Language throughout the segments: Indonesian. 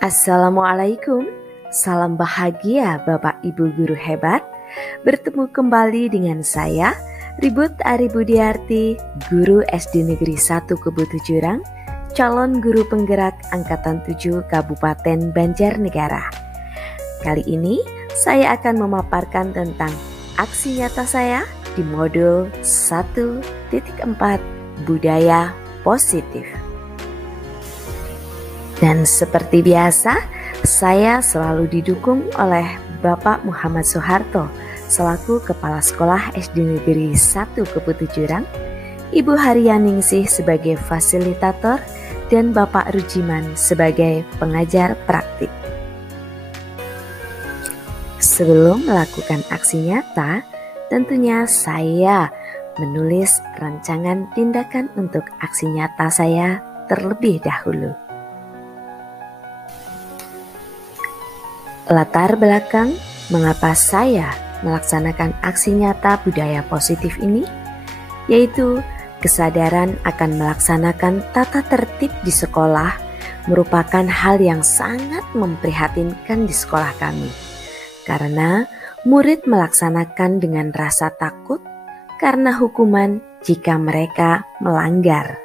Assalamualaikum, salam bahagia Bapak Ibu guru hebat. Bertemu kembali dengan saya, Ribut Ari Budiarti, guru SD Negeri 1 Kebutu Jurang, calon guru penggerak Angkatan 7 Kabupaten Banjarnegara. Kali ini saya akan memaparkan tentang aksi nyata saya di modul 1.4 Budaya Positif. Dan seperti biasa, saya selalu didukung oleh Bapak Muhammad Soeharto selaku Kepala Sekolah SD Negeri 1 Kebutu Jurang, Ibu Haryaningsih sebagai fasilitator, dan Bapak Rujiman sebagai pengajar praktik. Sebelum melakukan aksi nyata, tentunya saya menulis rancangan tindakan untuk aksi nyata saya terlebih dahulu. Latar belakang mengapa saya melaksanakan aksi nyata budaya positif ini, yaitu kesadaran akan melaksanakan tata tertib di sekolah merupakan hal yang sangat memprihatinkan di sekolah kami, karena murid melaksanakan dengan rasa takut karena hukuman jika mereka melanggar.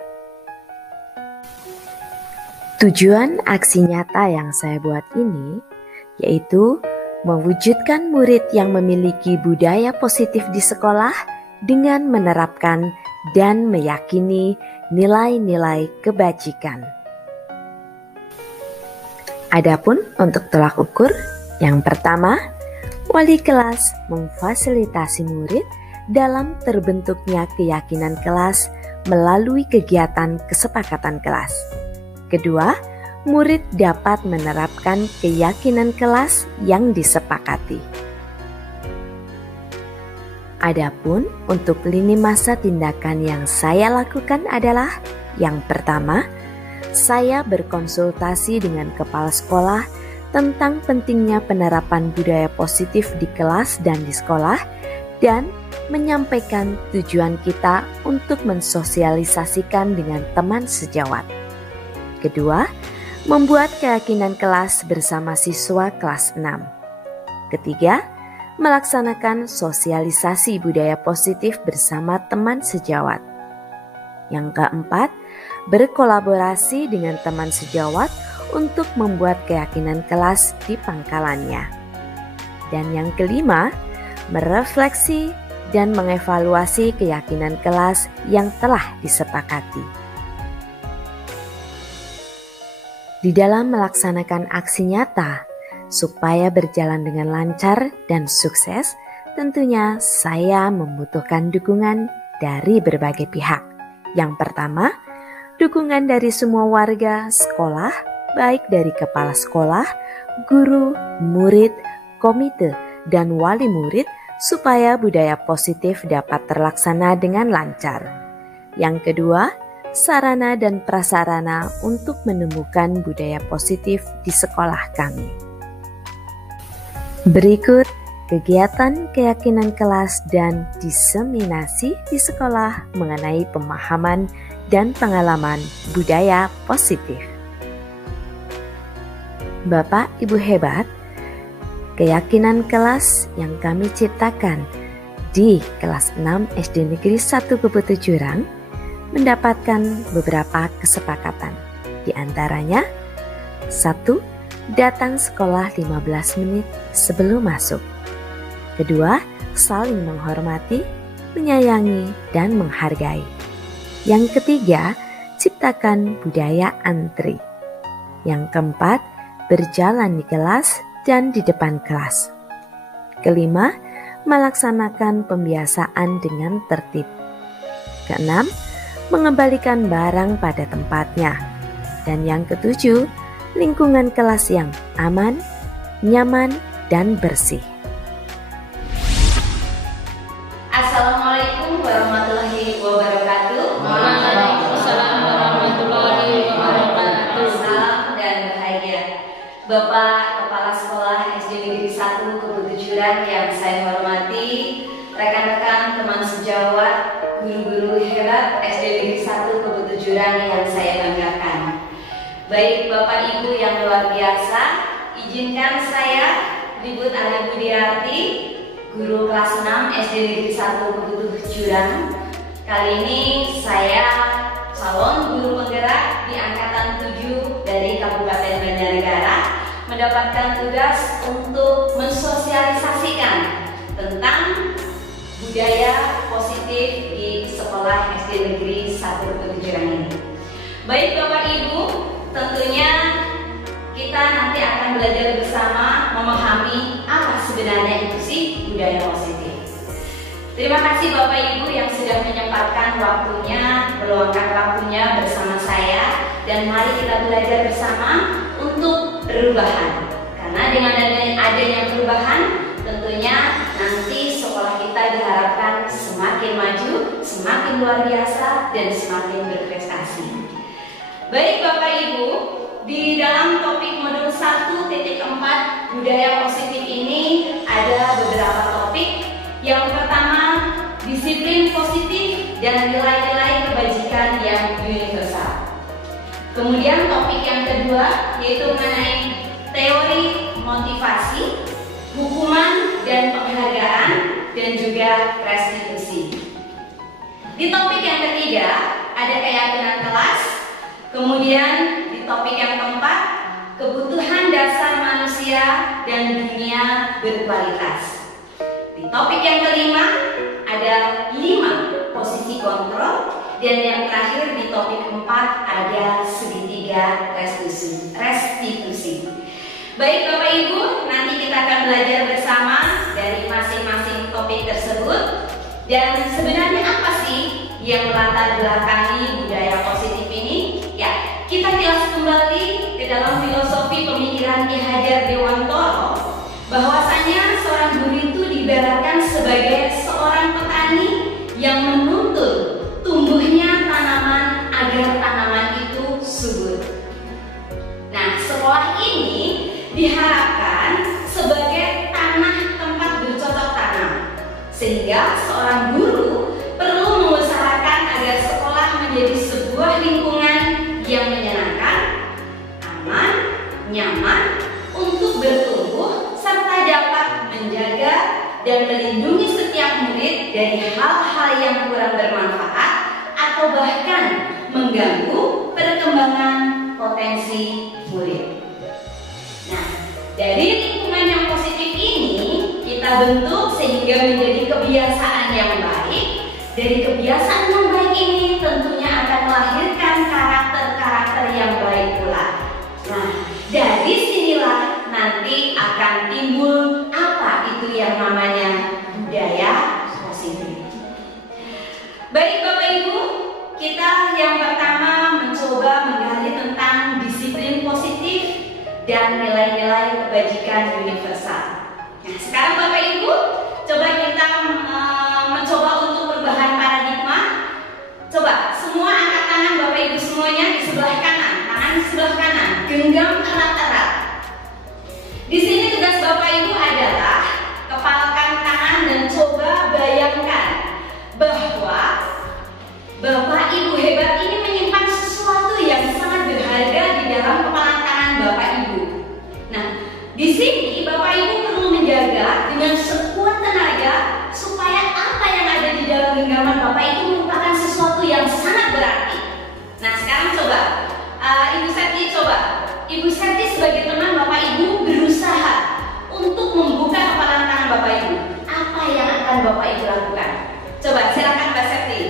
Tujuan aksi nyata yang saya buat ini yaitu mewujudkan murid yang memiliki budaya positif di sekolah dengan menerapkan dan meyakini nilai-nilai kebajikan. Adapun untuk tolak ukur, yang pertama, wali kelas memfasilitasi murid dalam terbentuknya keyakinan kelas melalui kegiatan kesepakatan kelas. Kedua, murid dapat menerapkan keyakinan kelas yang disepakati. Adapun untuk lini masa tindakan yang saya lakukan adalah yang pertama, saya berkonsultasi dengan kepala sekolah tentang pentingnya penerapan budaya positif di kelas dan di sekolah dan menyampaikan tujuan kita untuk mensosialisasikan dengan teman sejawat. Kedua, membuat keyakinan kelas bersama siswa kelas 6. Ketiga, melaksanakan sosialisasi budaya positif bersama teman sejawat. Yang keempat, berkolaborasi dengan teman sejawat untuk membuat keyakinan kelas di pangkalannya. Dan yang kelima, merefleksi dan mengevaluasi keyakinan kelas yang telah disepakati. Di dalam melaksanakan aksi nyata, supaya berjalan dengan lancar dan sukses, tentunya saya membutuhkan dukungan dari berbagai pihak. Yang pertama, dukungan dari semua warga sekolah, baik dari kepala sekolah, guru, murid, komite, dan wali murid, supaya budaya positif dapat terlaksana dengan lancar. Yang kedua, sarana dan prasarana untuk menemukan budaya positif di sekolah kami. Berikut kegiatan keyakinan kelas dan diseminasi di sekolah mengenai pemahaman dan pengalaman budaya positif. Bapak Ibu hebat, keyakinan kelas yang kami ciptakan di kelas 6 SD Negeri 1 Kebutu Jurang mendapatkan beberapa kesepakatan. Di antaranya, 1. Datang sekolah 15 menit sebelum masuk. Kedua, saling menghormati, menyayangi, dan menghargai. Yang ketiga, ciptakan budaya antri. Yang keempat, berjalan di kelas dan di depan kelas. Kelima, melaksanakan pembiasaan dengan tertib. Keenam, mengembalikan barang pada tempatnya. Dan yang ketujuh, lingkungan kelas yang aman, nyaman, dan bersih. Assalamualaikum warahmatullahi wabarakatuh. Waalaikumsalam warahmatullahi wabarakatuh. Salam dan bahagia Bapak Kepala Sekolah SD Negeri 1 Kebutu Jurang yang saya hormati, rekan-rekan teman sejawat, guru-guru hebat SD Negeri 1 Kebutuh Jurang yang saya banggakan. Baik Bapak Ibu yang luar biasa, izinkan saya Ribut Ali Budiarti, guru kelas 6 SD Negeri 1 Kebutuh Jurang. Kali ini saya calon guru penggerak di angkatan 7 dari Kabupaten Banjarnegara mendapatkan tugas untuk mensosialisasikan tentang budaya positif di sekolah SD Negeri 1 Kebutuh Jurang ini. Baik Bapak Ibu, tentunya kita nanti akan belajar bersama memahami apa sebenarnya itu sih budaya positif. Terima kasih Bapak Ibu yang sudah menyempatkan waktunya, meluangkan waktunya bersama saya, dan mari kita belajar bersama untuk perubahan. Karena dengan adanya perubahan, tentunya nanti sekolah kita diharapkan semakin maju, semakin luar biasa, dan semakin berprestasi. Baik Bapak Ibu, di dalam topik modul 1.4 budaya positif ini ada beberapa topik. Yang pertama, disiplin positif dan nilai-nilai kebajikan yang universal. Kemudian topik yang kedua yaitu mengenai teori motivasi, hukuman dan penghargaan, dan juga restitusi. Di topik yang ketiga ada keyakinan kelas. Kemudian di topik yang keempat, kebutuhan dasar manusia dan dunia berkualitas. Di topik yang kelima ada 5 posisi kontrol, dan yang terakhir di topik 4 ada segitiga restitusi. Baik Bapak Ibu, nanti kita akan belajar bersama dari masing-masing topik tersebut. Dan sebenarnya apa sih yang melatar belakangi budaya positif ini? Ya, kita kilas kembali ke dalam filosofi pemikiran Ki Hajar Dewantoro, bahwasanya seorang guru itu diibaratkan sebagai seorang petani yang menuntun tumbuhnya tanaman agar tanaman itu subur. Nah, sekolah ini diharapkan sebagai tanah tempat bercocok tanam, sehingga seorang guru perlu mengusahakan agar sekolah menjadi sebuah lingkungan yang menyenangkan, aman, nyaman untuk bertumbuh, serta dapat menjaga dan melindungi setiap murid dari hal-hal yang kurang bermanfaat atau bahkan mengganggu perkembangan potensi murid. Nah, dari lingkungan yang positif ini kita bentuk sehingga menjadi kebiasaan yang baik. Dari kebiasaan yang baik ini tentunya akan melahirkan karakter-karakter yang baik pula. Nah, dari sinilah nanti akan timbul apa itu yang namanya budaya positif. Baik Bapak Ibu, kita yang pertama mencoba menggali tentang disiplin positif dan nilai-nilai kebajikan universal. Nah, sekarang Bapak Ibu, coba kita mencoba untuk perubahan paradigma. Coba semua angkat tangan Bapak Ibu semuanya di sebelah kanan, tangan di sebelah kanan, genggam erat-erat. Di sini tugas Bapak Ibu adalah kepalkan tangan dan coba bayangkan bahwa Bapak Ibu hebat ini menyimpan sesuatu yang sangat berharga di dalam kepalan tangan Bapak Ibu. Nah, di sini Bapak Ibu perlu menjaga dengan sekuat tenaga supaya apa yang ada di dalam genggaman Bapak itu merupakan sesuatu yang sangat berarti. Nah, sekarang coba Ibu Septi coba. Ibu Septi sebagai teman Bapak Ibu berusaha untuk membuka kepalan tangan Bapak Ibu. Apa yang akan Bapak Ibu lakukan? Coba silakan Mbak Septi.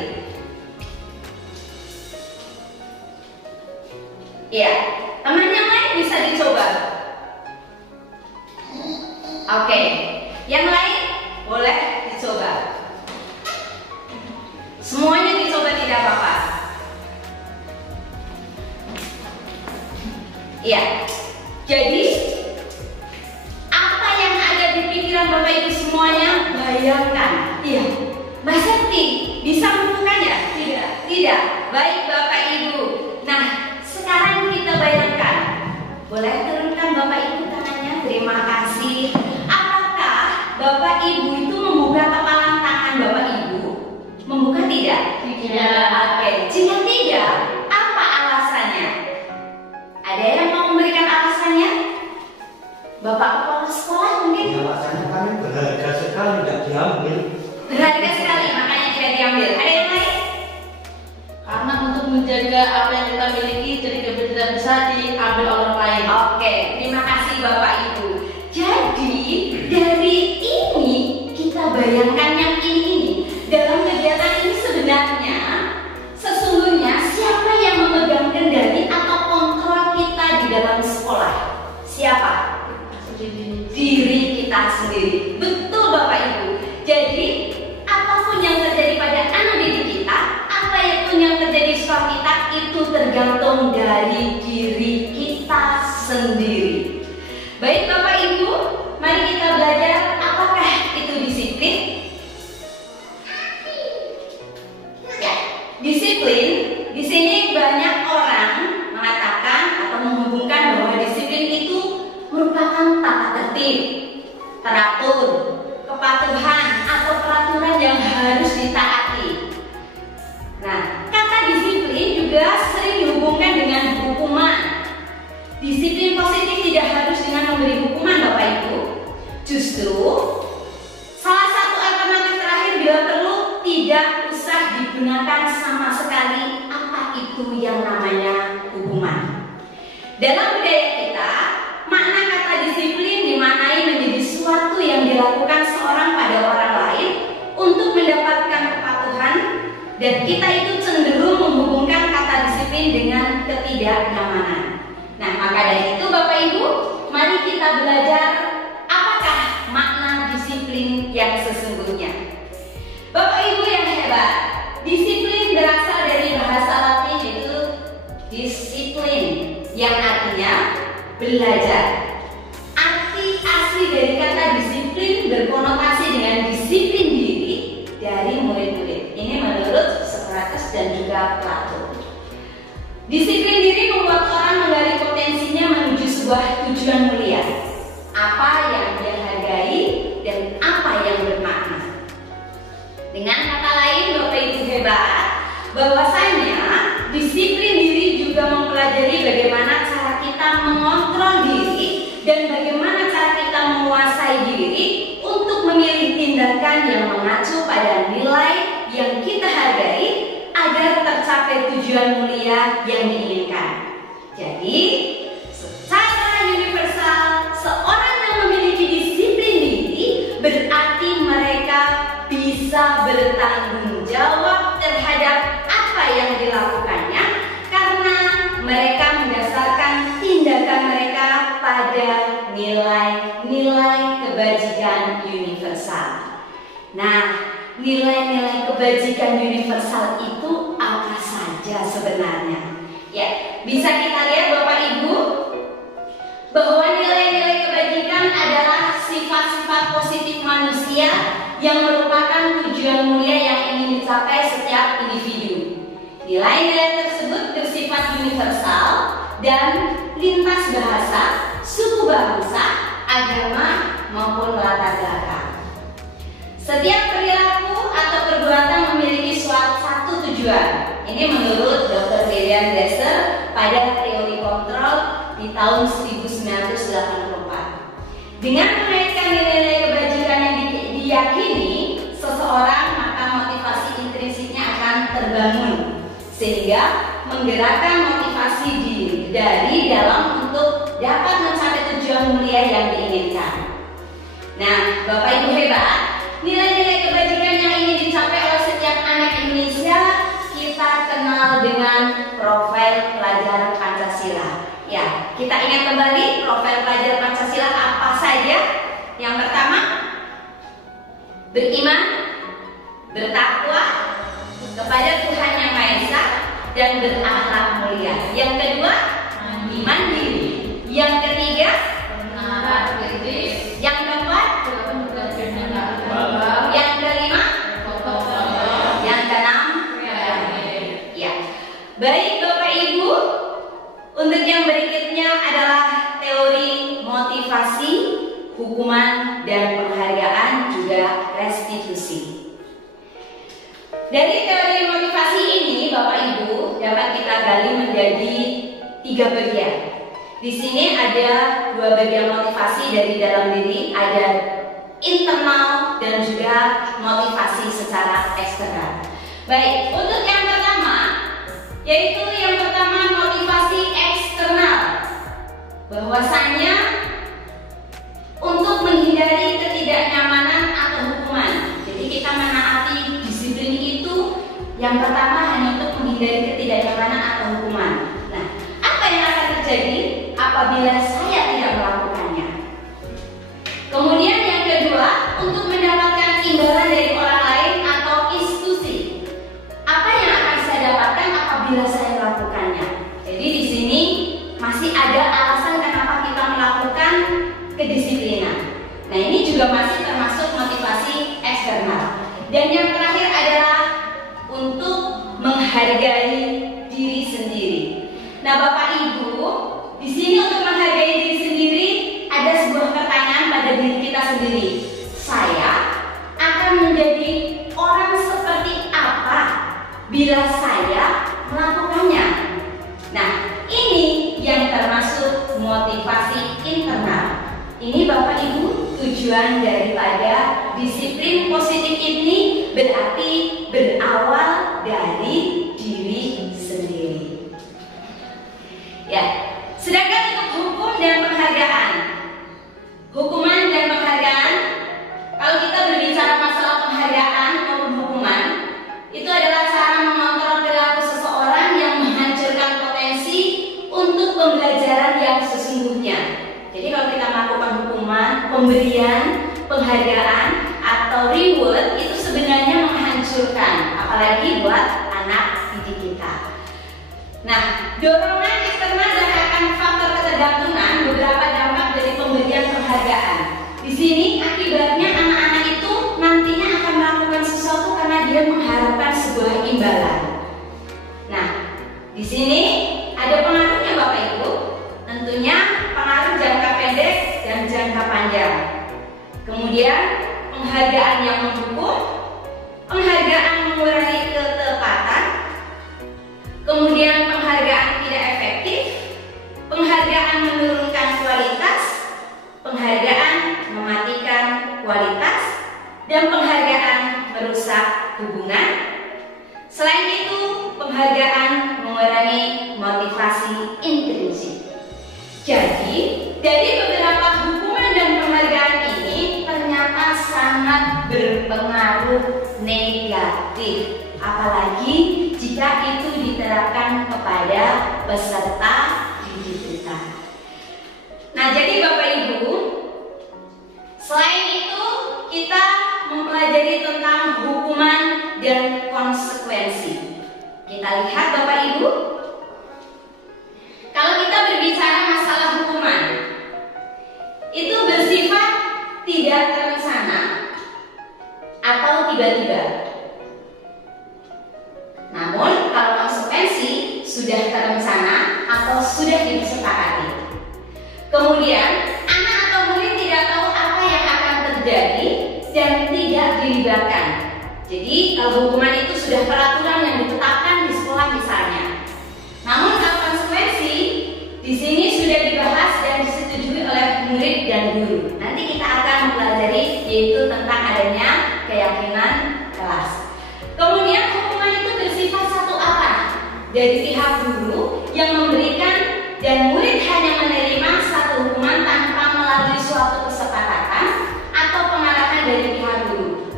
Ya, teman yang lain bisa dicoba. Oke, yang lain boleh dicoba. Semuanya dicoba tidak apa-apa. Iya, jadi apa yang ada di pikiran Bapak Ibu semuanya, bayangkan. Iya, Mbak Septi bisa melakukannya? Tidak. Baik Bapak Ibu. Nah, sekarang kita bayangkan. Boleh turunkan Bapak Ibu tangannya? Terima kasih. Apakah Bapak Ibu itu membuka kepalan tangan Bapak Ibu? Membuka tidak? Tidak. Oke, jika tidak, apa alasannya? Ada yang mau memberikan alasannya? Bapak kepala sekolah mungkin? Alasannya kan berharga sekali, tidak diambil. Berharga sekali, makanya tidak diambil. Ada yang lain? Karena untuk menjaga apa yang kita miliki jadi tidak bisa diambil orang lain. Oke, terima kasih Bapak Ibu. Jadi dari ini kita bayangkan yang ini. Dalam kegiatan ini sebenarnya sesungguhnya siapa yang memegang kendali atau kontrol kita di dalam sekolah? Siapa? Diri kita sendiri. Betul Bapak Ibu. Jadi apapun yang terjadi pada anak didik kita, apa yang terjadi di sekolah kita itu tergantung dari diri kita sendiri. Baik Bapak Ibu, mari kita belajar apakah itu disiplin. Ya, disiplin di sini banyak orang mengatakan atau menghubungkan bahwa disiplin itu merupakan tata tertib, teratur, kepatuhan atau peraturan yang harus ditaati. Nah, kata disiplin juga sering dihubungkan dengan hukuman. Disiplin positif tidak harus dengan memberi hukuman Bapak Ibu. Justru salah satu alternatif terakhir bila perlu tidak usah digunakan sama sekali apa itu yang namanya hukuman. Dalam budaya kita, makna kata disiplin dimaknai menjadi suatu yang dilakukan seorang pada orang lain untuk mendapatkan kepatuhan, dan kita itu cenderung menghubungkan kata disiplin dengan ketidaknyamanan. Nah, maka dari itu Bapak Ibu, mari kita belajar apakah makna disiplin yang sesungguhnya. Bapak Ibu yang hebat, disiplin berasal dari bahasa Latin yaitu disiplin, yang artinya belajar. Arti asli dari kata disiplin berkonotasi dengan disiplin diri dari murid-murid. Ini menurut Socrates dan juga Plato. Disiplin diri membuat orang menggali potensinya menuju sebuah tujuan mulia. Apa yang dia hargai dan apa yang bermakna. Dengan kata lain, Bapak Ibu hebat, bahwasanya disiplin diri juga mempelajari bagaimana cara kita mengontrol diri dan bagaimana cara kita menguasai diri untuk memilih tindakan yang mengacu pada nilai yang kita hargai agar tercapai tujuan mulia yang diinginkan. Jadi, secara universal, seorang yang memiliki disiplin diri berarti mereka bisa bertanggung jawab terhadap apa yang dilakukannya karena mereka mendasarkan tindakan mereka pada nilai-nilai kebajikan universal. Nah, nilai-nilai kebajikan universal itu apa saja sebenarnya? Ya, bisa kita lihat Bapak Ibu bahwa nilai-nilai kebajikan adalah sifat-sifat positif manusia yang merupakan tujuan mulia yang ingin dicapai setiap individu. Nilai-nilai tersebut bersifat universal dan lintas bahasa, suku bangsa, agama maupun latar belakang. Setiap perilaku atau perbuatan memiliki satu tujuan. Ini menurut Dr. William Glasser pada teori kontrol di tahun 1984. Dengan mengaitkan nilai-nilai kebajikan yang diyakini seseorang, maka motivasi intrinsiknya akan terbangun sehingga menggerakkan motivasi diri dari dalam untuk dapat mencapai tujuan mulia yang diinginkan. Nah, Bapak Ibu hebat, nilai-nilai kebajikan yang ingin dicapai oleh setiap anak Indonesia kita kenal dengan profil pelajar Pancasila. Ya, kita ingat kembali profil pelajar Pancasila apa saja? Yang pertama, beriman, bertakwa kepada Tuhan Yang Maha Esa dan berakhlak mulia. Yang kedua, mandiri. Yang ketiga, yang keempat, yang kelima, yang keenam, ya. Baik Bapak Ibu, untuk yang berikutnya adalah teori motivasi, hukuman dan penghargaan juga restitusi. Dari teori motivasi ini, Bapak Ibu, dapat kita gali menjadi 3 bagian. Di sini ada 2 bagian motivasi dari dalam diri, ada internal dan juga motivasi secara eksternal. Baik, untuk yang pertama, yaitu yang pertama motivasi eksternal. Bahwasanya untuk menghindari ketidaknyamanan atau hukuman. Jadi kita menaati disiplin itu yang pertama hanya untuk menghindari ketidaknyamanan atau hukuman. Nah, apa yang akan terjadi apabila saya tidak melakukannya? Kemudian yang kedua, untuk mendapatkan imbalan dari orang lain atau institusi. Apa yang akan saya dapatkan apabila saya melakukannya? Jadi di sini masih ada alasan kenapa kita melakukan kedisiplinan. Nah, ini juga masih termasuk motivasi eksternal. Dan yang terakhir adalah untuk menghargai diri sendiri. Nah, Bapak Ibu, di sini untuk menghargai diri sendiri ada sebuah pertanyaan pada diri kita sendiri. Saya akan menjadi orang seperti apa bila saya melakukannya? Nah, ini yang termasuk motivasi internal. Ini Bapak Ibu, tujuan daripada disiplin positif ini berarti berawal dari diri sendiri. Ya, sedangkan untuk hukum dan penghargaan, hukuman dan penghargaan, kalau kita berbicara masalah penghargaan maupun hukuman, itu adalah cara mengontrol perilaku seseorang yang menghancurkan potensi untuk pembelajaran yang sesungguhnya. Jadi kalau kita melakukan hukuman, pemberian, penghargaan, atau reward, itu sebenarnya menghancurkan, apalagi buat anak didik kita. Nah, dorongan eksternal dan akan faktor ketergantungan beberapa dampak dari pemberian penghargaan. Di sini akibatnya anak-anak itu nantinya akan melakukan sesuatu karena dia mengharapkan sebuah imbalan. Nah, di sini ada pengaruhnya Bapak Ibu. Tentunya pengaruh jangka pendek dan jangka panjang. Kemudian penghargaan yang mendukung, penghargaan mengurangi ketepatan, kemudian penghargaan tidak efektif, penghargaan menurunkan kualitas, penghargaan mematikan kualitas, dan penghargaan merusak hubungan. Selain itu, penghargaan mengurangi motivasi intrinsik. Jadi, dari beberapa hukuman dan penghargaan ini ternyata sangat berpengaruh negatif, apalagi jika itu diterapkan kepada peserta didik kita. Nah, jadi Bapak Ibu, selain itu kita mempelajari tentang hukuman dan konsekuensi. Kita lihat Bapak Ibu, kalau kita berbicara masalah hukuman, itu bersifat tidak terencana atau tiba-tiba. Namun kalau konsekuensi sudah terencana atau sudah disepakati. Kemudian anak atau murid tidak tahu apa yang akan terjadi dan tidak dilibatkan. Jadi kalau hukuman itu sudah peraturan yang ditetapkan di sekolah misalnya. Namun kalau konsekuensi di sini sudah dibahas dan disetujui oleh murid dan guru. Nanti kita akan mempelajari yaitu tentang adanya keyakinan kelas. Kemudian hukuman itu bersifat satu arah dari pihak guru yang memberikan dan murid hanya menerima satu hukuman tanpa melalui suatu kesepakatan atau pengarahan dari pihak guru.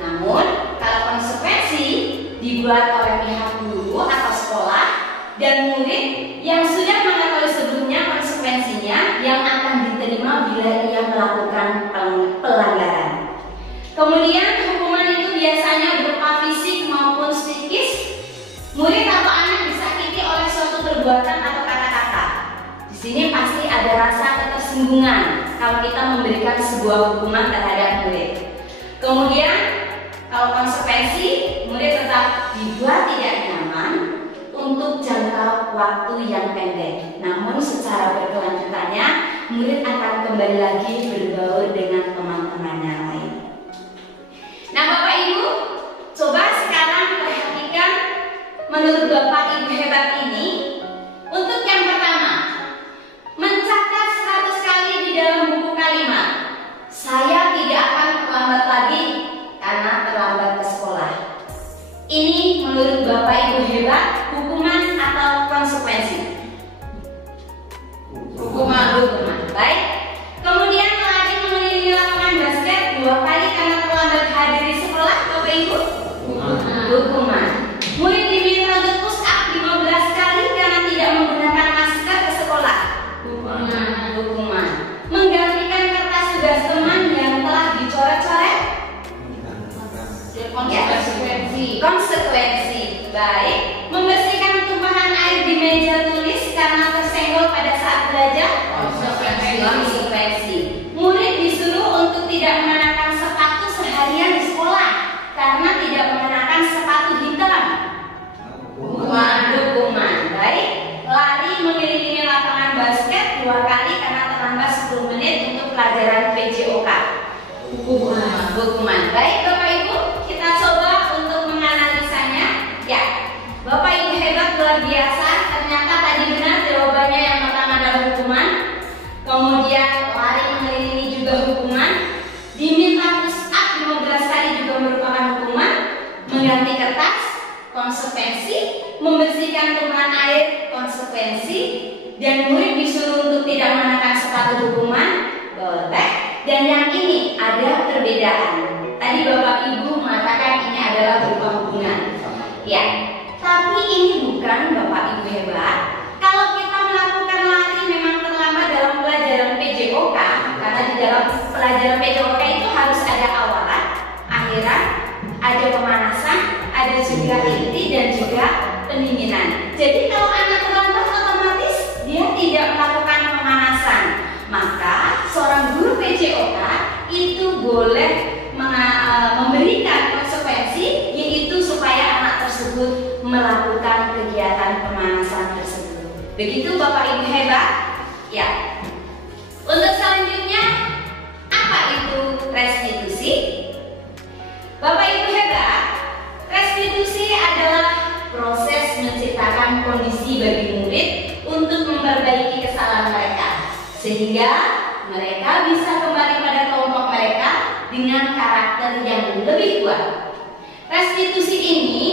Namun kalau konsekuensi dibuat oleh pihak guru atau sekolah dan murid yang sudah mengetahui sebelumnya konsekuensinya yang akan diterima bila ia melakukan pelanggaran. Kemudian hukuman itu biasanya berupa fisik maupun psikis. Murid atau anak disakiti oleh suatu perbuatan atau kata-kata. Di sini pasti ada rasa ketersinggungan kalau kita memberikan sebuah hukuman terhadap murid. Kemudian kalau konsekuensi, murid tetap dibuat tidak nyaman untuk jangka waktu yang pendek. Namun secara berkelanjutannya, murid akan kembali lagi berbaur dengan teman-temannya lain. Nah Bapak Ibu, coba sekarang menurut Bapak Ibu hebat ini? Untuk yang pertama, mencatat 100 kali di dalam buku kalimat. Saya tidak akan terlambat lagi karena terlambat ke sekolah. Ini menurut Bapak Ibu hebat, hukuman atau konsekuensi? Hukuman. Baik. Kemudian lari mengelilingi lapangan basket 2 kali karena terlambat hadir di sekolah, Bapak Ibu? Hukuman. Murid diminta untuk push up 15 kali karena tidak menggunakan masker ke sekolah. Hukuman. Menggantikan kertas tugas teman yang telah dicoret-coret. Konsekuensi. Baik. Membersihkan tumpahan air di meja tulis karena tersenggol pada saat belajar. Konsekuensi. Murid disuruh untuk tidak mengenakan sepatu seharian di sekolah karena tidak mengenakan sepatu hitam. Hukuman. Baik. Lari mengelilingi lapangan basket 2 kali karena terlambat 10 menit untuk pelajaran PJOK. Hukuman. Baik Bapak Ibu, kita coba untuk menganalisanya. Ya, Bapak Ibu hebat luar biasa. Ternyata tadi benar jawabannya yang pertama adalah hukuman. Kemudian lari mengelilingi juga hukuman. Diminta push up 15 kali juga merupakan hukuman. Mengganti kertas konsekuensi. Membersihkan tumpahan air konsekuensi. Dan murid disuruh untuk tidak mengenakan sepatu hukuman. Boleh. Dan yang ini ada perbedaan. Tadi Bapak Ibu mengatakan ini adalah berupa hubungan. Ya, tapi ini bukan Bapak Ibu hebat. Kalau kita melakukan lari memang terlambat dalam pelajaran PJOK, karena di dalam pelajaran PJOK itu harus ada awalan, akhiran, ada pemanasan, ada juga inti dan juga pendinginan. Jadi kalau anak terlambat otomatis dia tidak melakukan pemanasan. Maka seorang guru PJOK itu boleh memberikan konsekuensi, yaitu supaya anak tersebut melakukan kegiatan pemanasan tersebut. Begitu Bapak Ibu hebat? Ya. Untuk selanjutnya, apa itu restitusi? Bapak Ibu hebat, restitusi adalah proses menciptakan kondisi bagi murid untuk memperbaiki kesalahan mereka, sehingga mereka bisa kembali pada kelompok mereka dengan karakter yang lebih kuat. Restitusi ini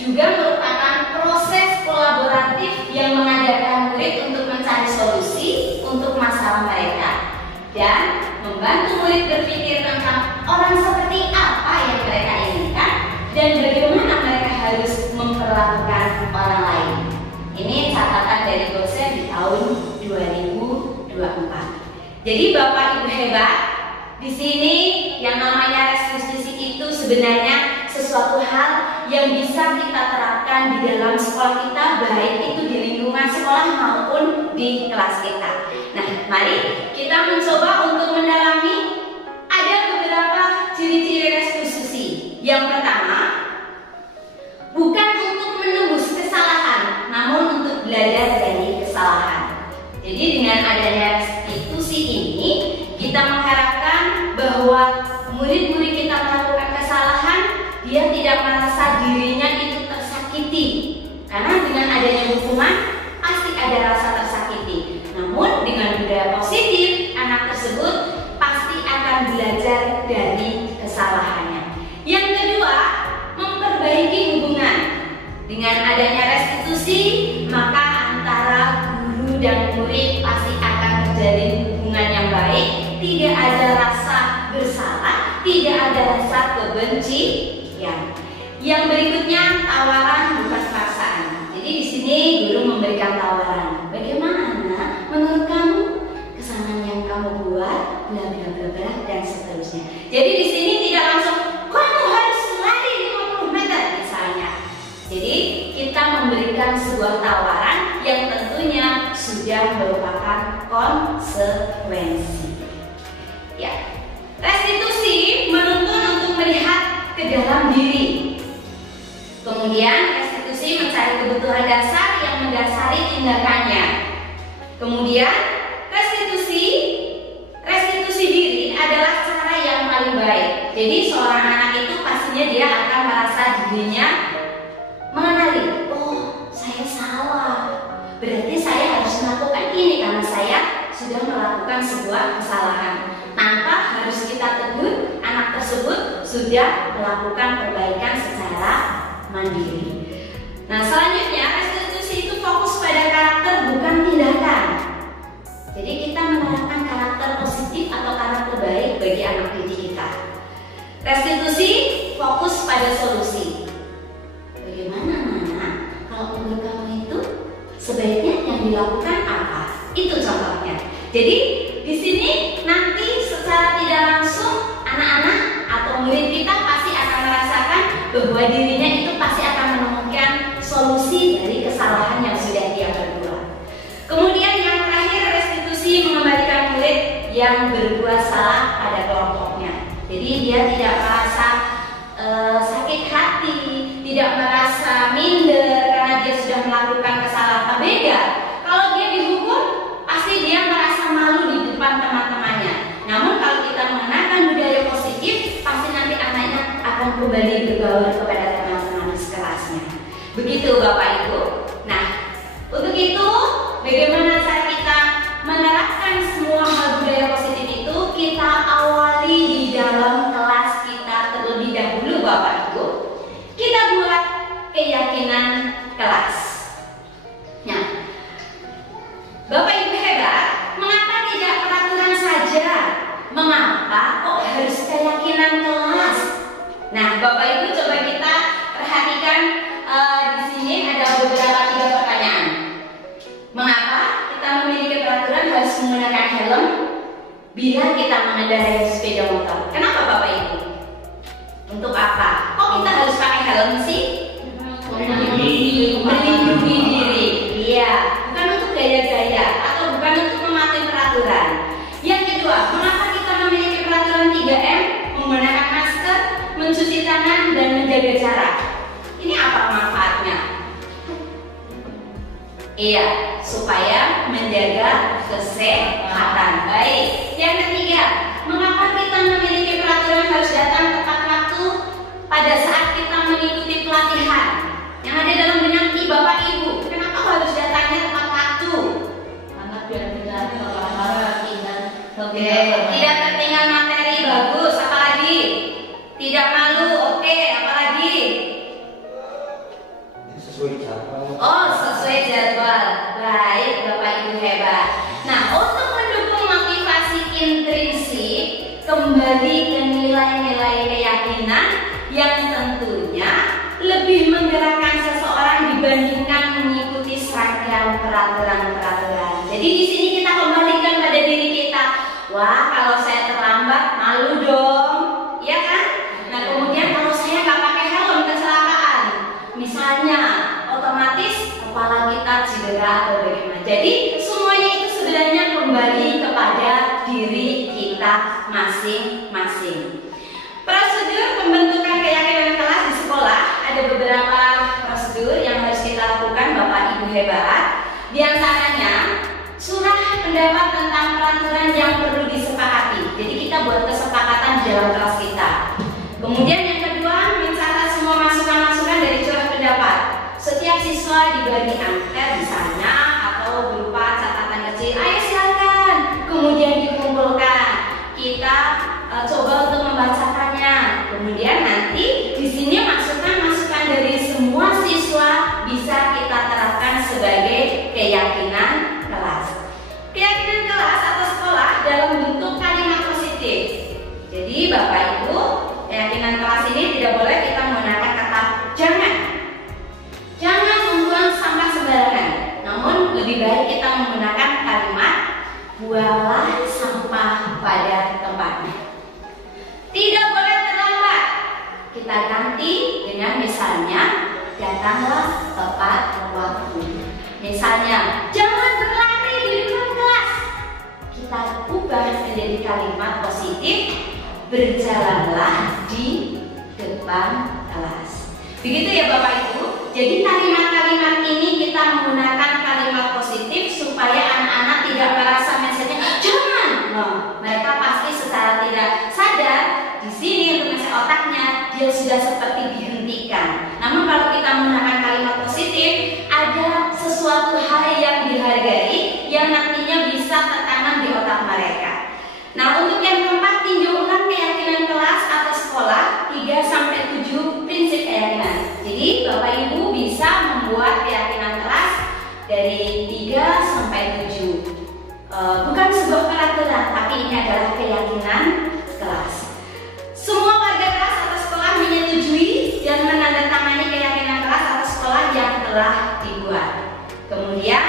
juga merupakan proses kolaboratif yang mengajarkan murid untuk mencari solusi untuk masalah mereka dan membantu murid berpikir tentang orang seperti apa yang mereka inginkan dan bagaimana mereka harus memperlakukan orang lain. Ini catatan dari dosen di tahun 2024. Jadi Bapak Ibu hebat, di sini yang namanya restitusi itu sebenarnya sesuatu hal yang bisa kita terapkan di dalam sekolah kita, baik itu di lingkungan sekolah maupun di kelas kita. Nah, mari kita mencoba untuk mendalami. Ada beberapa ciri-ciri restitusi. Yang pertama, bukan untuk menembus kesalahan, namun untuk belajar dari kesalahan. Jadi dengan adanya restitusi ini, kita mengharapkan bahwa murid-murid kita melakukan kesalahan, dia tidak merasa dirinya itu tersakiti. Karena dengan adanya hukuman, pasti ada rasa tersakiti. Namun dengan budaya positif, anak tersebut pasti akan belajar dari kesalahannya. Yang kedua, memperbaiki hubungan. Dengan adanya restitusi, maka antara guru dan murid pasti akan terjalin hubungan yang baik. Tidak ada rasa bersalah, tidak ada rasa kebencian. Yang berikutnya, tawaran bukan paksaan. Jadi di sini guru memberikan tawaran. Bagaimana menurut kamu kesalahan yang kamu buat, bla bla bla bla dan seterusnya. Jadi di sini tidak langsung kamu harus lari 50 meter misalnya. Jadi kita memberikan sebuah tawaran yang tentunya sudah merupakan konsekuensi. Ya, restitusi menuntun untuk melihat ke dalam diri. Kemudian restitusi mencari kebutuhan dasar yang mendasari tindakannya. Kemudian restitusi diri adalah cara yang paling baik. Jadi seorang anak itu pastinya dia akan merasa dirinya mengenali, oh melakukan sebuah kesalahan. Tanpa harus kita tegur, anak tersebut sudah melakukan perbaikan secara mandiri. Nah, selanjutnya restitusi itu fokus pada karakter bukan tindakan. Jadi kita menerapkan karakter positif atau karakter baik bagi anak didik kita. Restitusi fokus pada solusi. Bagaimana Nana kalau menurut kamu itu sebaiknya yang dilakukan apa? Itu contohnya. Jadi di sini nanti secara tidak langsung anak-anak atau murid kita pasti akan merasakan bahwa dirinya itu pasti akan menemukan solusi dari kesalahan yang sudah dia perbuat. Kemudian yang terakhir, restitusi mengembalikan murid yang berbuat salah pada kelompoknya. Jadi dia tidak merasa sakit hati, tidak merasa minder karena dia sudah melakukan kesalahan. Beda, kalau dia dihukum pasti dia merasa malu di depan teman-temannya. Namun kalau kita mengenalkan budaya positif, pasti nanti anaknya akan kembali bergaul kepada teman-teman sekelasnya. Begitu Bapak Ibu. Nah, untuk itu bagaimana cara kita menerapkan semua hal budaya positif itu? Kita awali di dalam kelas kita terlebih dahulu Bapak Ibu. Kita buat keyakinan kelas. Nah, Bapak Ibu hebat, mengapa tidak peraturan saja? Mengapa kok harus keyakinan kelas? Nah, Bapak Ibu coba kita perhatikan di sini ada beberapa 3 pertanyaan. Mengapa kita memiliki peraturan harus menggunakan helm bila kita mengendarai sepeda motor? Kenapa Bapak Ibu? Untuk apa? Kok kita harus pakai helm sih? Melindungi diri. Iya, bukan untuk gaya-gaya atau bukan untuk mematuhi peraturan. Yang kedua, mengapa kita memiliki peraturan 3M? Menggunakan masker, mencuci tangan, dan menjaga jarak. Ini apa manfaatnya? Iya, supaya menjaga kesehatan. Baik. Yang ketiga, mengapa kita memiliki peraturan harus datang tepat waktu pada saat kita mengikuti pelatihan yang ada dalam benak Bapak Ibu? Kenapa harus datangnya tepat waktu? Karena biar tidak terlambat. Oke, tidak tertinggal materi, bagus. Apalagi? Tidak malu, oke. Apalagi? Sesuai jadwal. Oh, sesuai jadwal. Baik, Bapak Ibu hebat. Nah, untuk mendukung motivasi intrinsik, kembali ke nilai-nilai keyakinan yang tentunya lebih menggerakkan seseorang dibandingkan mengikuti serangkaian peraturan-peraturan. Jadi di sini kita kembalikan pada diri kita. Wah, kalau saya terlambat malu dong, ya kan? Nah, kemudian kalau saya nggak pakai helm kecelakaan, misalnya, otomatis kepala kita cedera atau bagaimana. Jadi semuanya itu sebenarnya kembali kepada diri kita masing-masing. Prosedur pembentukan keyakinan kelas di sekolah ada beberapa prosedur yang harus kita lakukan Bapak Ibu hebat. Di antaranya surah pendapat tentang peraturan yang perlu disepakati. Jadi kita buat kesepakatan di dalam kelas kita. Kemudian yang kedua, mencatat semua masukan-masukan dari curah pendapat. Setiap siswa dibagi angka misalnya atau berupa catatan kecil. Ayo silakan. Kemudian dikumpulkan. Kita coba untuk membacakannya. Kemudian nanti di sini masukan-masukan dari semua siswa bisa kita terapkan sebagai keyakinan kelas. Keyakinan kelas atau sekolah dalam bentuk kalimat positif. Jadi Bapak Ibu, keyakinan kelas ini tidak boleh kita menggunakan kata jangan. Jangan membuang sampah sembarangan. Namun lebih baik kita menggunakan kalimat buanglah sampah pada tempatnya. Tidak boleh terlambat. Kita ganti dengan misalnya datanglah tepat waktu. Misalnya jangan berlari di depan kelas. Kita ubah menjadi kalimat positif, berjalanlah di depan kelas. Begitu ya Bapak Ibu. Jadi kalimat-kalimat ini kita menggunakan kalimat positif supaya anak-anak tidak merasa mindsetnya jangan. Nah, mereka pasti secara tidak sadar di sini untuk mindset otaknya dia sudah seperti dihentikan. Namun kalau kita menggunakan kalimat positif, ada sesuatu hal yang dihargai yang nantinya bisa tertanam di otak mereka. Jadi Bapak Ibu bisa membuat keyakinan kelas dari 3 sampai 7. Bukan sebuah peraturan, tapi ini adalah keyakinan kelas. Semua warga kelas atau sekolah menyetujui dan menandatangani keyakinan kelas atau sekolah yang telah dibuat. Kemudian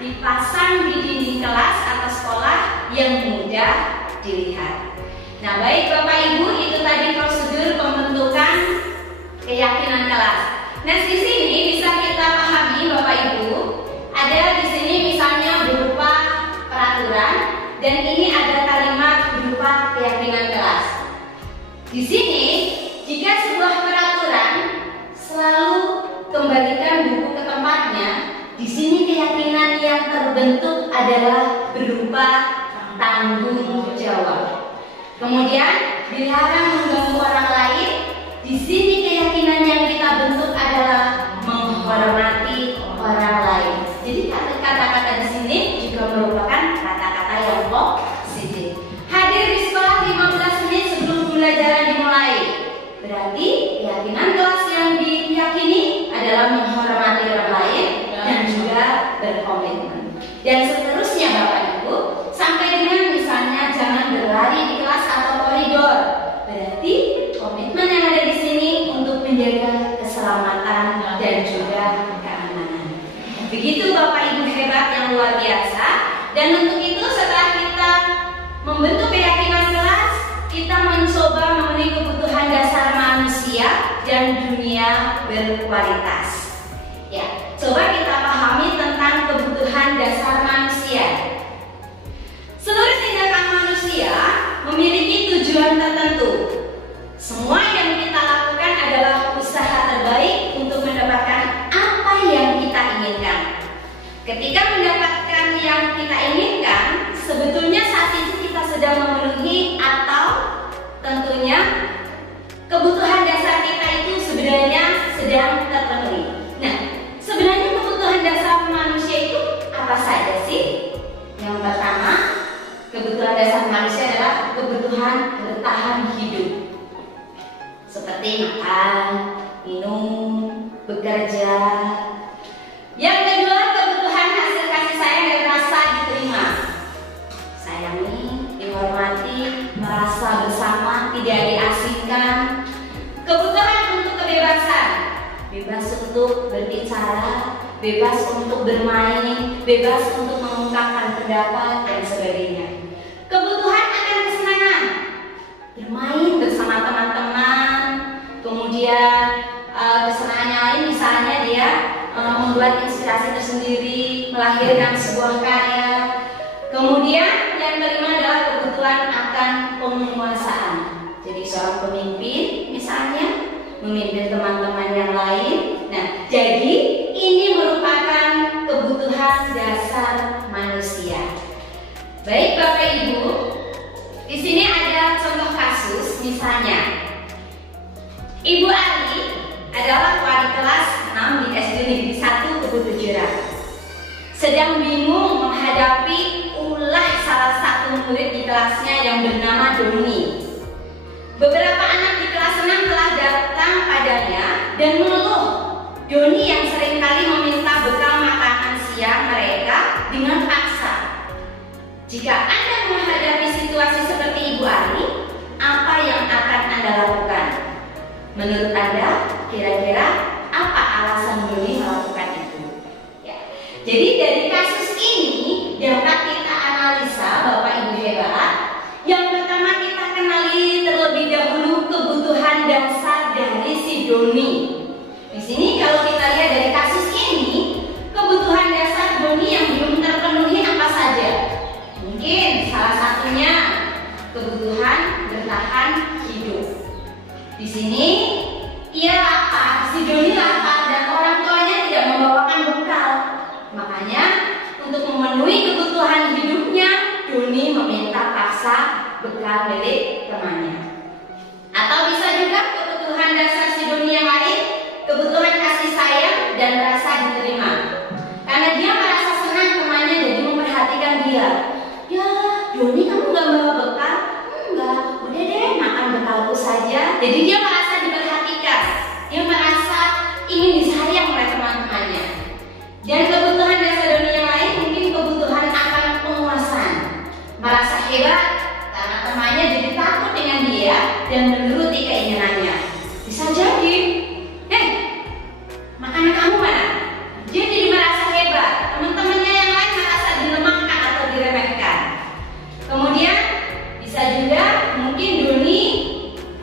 dipasang di dinding kelas atau sekolah yang mudah dilihat. Nah, baik Bapak Ibu, itu tadi prosedur pembentukan keyakinan kelas. Nah, di sini bisa kita pahami Bapak Ibu, ada di sini misalnya berupa peraturan dan ini ada kalimat berupa keyakinan kelas. Di sini jika sebuah peraturan selalu kembalikan buku ke tempatnya, di sini keyakinan yang terbentuk adalah berupa tanggung jawab. Kemudian dilarang mengganggu orang lain. Di sini keyakinan yang kita bentuk adalah menghormati orang lain. Jadi kata-kata di sini juga merupakan kata-kata yang positif. Hadir di sekolah 15 menit sebelum pembelajaran dimulai. Berarti keyakinan kelas yang diyakini adalah menghormati orang lain dan juga berkomitmen. Dan seterusnya Bapak Ibu, sampai dengan misalnya jangan berlari di kelas atau koridor. Berarti komitmen yang ada di sini untuk menjaga keselamatan dan juga keamanan. Begitu Bapak Ibu hebat yang luar biasa. Dan untuk itu setelah kita membentuk keyakinan kelas, kita mencoba memenuhi kebutuhan dasar manusia dan dunia berkualitas. Ya, coba kita pahami tentang kebutuhan dasar manusia. Seluruh tindakan manusia memiliki tujuan tertentu. Semua yang kita lakukan adalah usaha terbaik untuk mendapatkan apa yang kita inginkan. Ketika mendapatkan yang kita inginkan, sebetulnya saat itu kita sedang memenuhi atau tentunya kebutuhan dasar kita itu sebenarnya sedang terpenuhi. Nah, sebenarnya kebutuhan dasar manusia itu apa saja sih? Yang pertama, kebutuhan dasar manusia adalah kebutuhan bertahan hidup. Seperti makan, minum, bekerja. Yang kedua, kebutuhan hasil kasih sayang dan rasa diterima. Sayangi, dihormati, merasa bersama, tidak diasingkan. Kebutuhan untuk kebebasan. Bebas untuk berbicara, bebas untuk bermain, bebas untuk mengungkapkan pendapat dan sebagainya. Kebutuhan akan kesenangan. Bermain bersama teman-teman. Kemudian kesenangannya lain misalnya dia membuat inspirasi tersendiri, melahirkan sebuah karya. Kemudian yang kelima adalah kebutuhan akan penguasaan. Jadi seorang pemimpin misalnya memimpin teman-teman yang lain. Nah, jadi ini merupakan kebutuhan dasar manusia. Baik Bapak Ibu, di sini ada contoh kasus misalnya. Ibu Ali adalah wali kelas 6 di SD Negeri 1 Kebutujuran. Sedang bingung menghadapi ulah salah satu murid di kelasnya yang bernama Doni. Beberapa anak di kelas 6 telah datang padanya dan mengeluh Doni yang seringkali meminta bekal makanan siang mereka dengan paksa. Jika Anda menghadapi situasi seperti Ibu Ali, apa yang akan Anda lakukan? Menurut Anda, kira-kira apa alasan Doni melakukan itu? Ya. Jadi dari kasus ini dapat kita analisa Bapak Ibu hebat. Yang pertama kita kenali terlebih dahulu kebutuhan dasar dari si Doni. Di sini kalau kita lihat dari kasus ini, kebutuhan dasar Doni yang belum terpenuhi apa saja? Mungkin salah satunya kebutuhan bertahan hidup. Di sini ia lapar, si Doni lapar dan orang tuanya tidak membawakan bekal. Makanya untuk memenuhi kebutuhan hidupnya, Doni meminta paksa bekal milik temannya. Atau bisa juga kebutuhan dasar si Doni yang lain, kebutuhan kasih sayang dan rasa diterima. Karena dia merasa senang temannya jadi memperhatikan dia. Ya, Doni kamu gak bawa bekal? Enggak, udah deh makan bekalku saja. Jadi dia merasa diperhatikan. Dia merasa ingin Dan kebutuhan dasar Doni yang lain mungkin kebutuhan akan penguasaan, merasa hebat karena temannya jadi takut dengan dia dan menuruti keinginannya. Bisa jadi, makanan kamu mana? Dia jadi merasa hebat, teman-temannya yang lain merasa dilemahkan atau diremehkan. Kemudian bisa juga mungkin Doni